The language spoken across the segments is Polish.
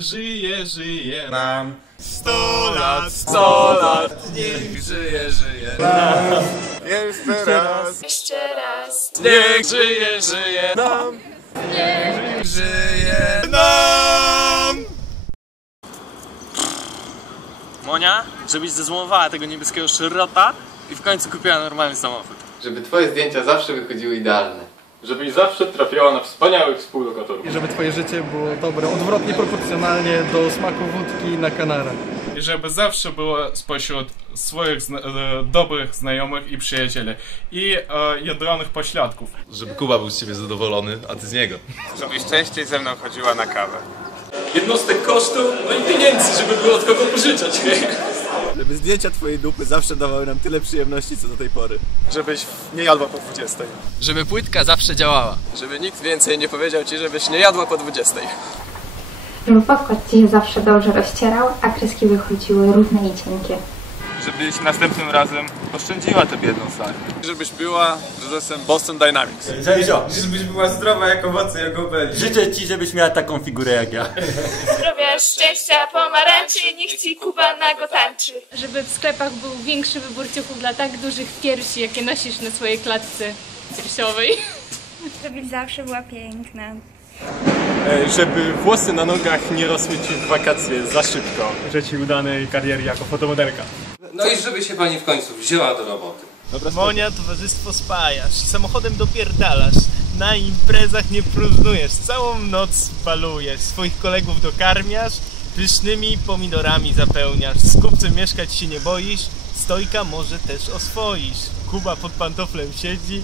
Żyje, żyje nam. Sto lat, sto lat. Niech żyje, żyje nam. Jeszcze raz. Jeszcze raz. Niech żyje, żyje nam. Niech żyje nam. Monia, żebyś zezłomowała tego niebieskiego szrota i w końcu kupiła normalny samochód. Żeby twoje zdjęcia zawsze wychodziły idealne. Żebyś zawsze trafiała na wspaniałych współlokatorów. I żeby twoje życie było dobre, odwrotnie proporcjonalnie do smaku wódki na kanarach. I żeby zawsze było spośród swoich zna- e, dobrych znajomych i przyjacieli. I e, jadronych pośladków. Żeby Kuba był z ciebie zadowolony, a ty z niego. Żebyś częściej ze mną chodziła na kawę. jednostek kosztu, no i pieniędzy, żeby było od kogo pożyczać. Żeby zdjęcia twojej dupy zawsze dawały nam tyle przyjemności, co do tej pory. Żebyś nie jadła po 20. Żeby płytka zawsze działała. Żeby nikt więcej nie powiedział ci, żebyś nie jadła po 20. Żeby podkład ci się zawsze dobrze rozcierał, a kreski wychodziły równe i cienkie. Żebyś następnym razem oszczędziła tę biedną salę. Żebyś była prezesem Boston Dynamics. Żebyś była zdrowa jak owoce, jak obeli. Życzę ci, żebyś miała taką figurę jak ja. Zdrowia, szczęścia, pomarańczy, niech ci Kuba nago tańczy. Żeby w sklepach był większy wybór ciuchów dla tak dużych piersi, jakie nosisz na swojej klatce piersiowej. Żebyś zawsze była piękna. Żeby włosy na nogach nie rosły ci w wakacje za szybko. Życzę ci udanej kariery jako fotomodelka. No i żeby się pani w końcu wzięła do roboty. Monia, towarzystwo spajasz, samochodem dopierdalasz, na imprezach nie próżnujesz, całą noc balujesz, swoich kolegów dokarmiasz, pysznymi pomidorami zapełniasz, z kupcem mieszkać się nie boisz, stojka może też oswoisz, Kuba pod pantoflem siedzi,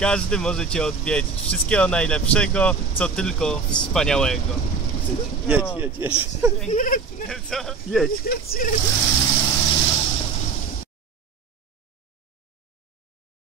każdy może cię odwiedzić, wszystkiego najlepszego, co tylko wspaniałego. Jedź, jedź, jedź. Jedź.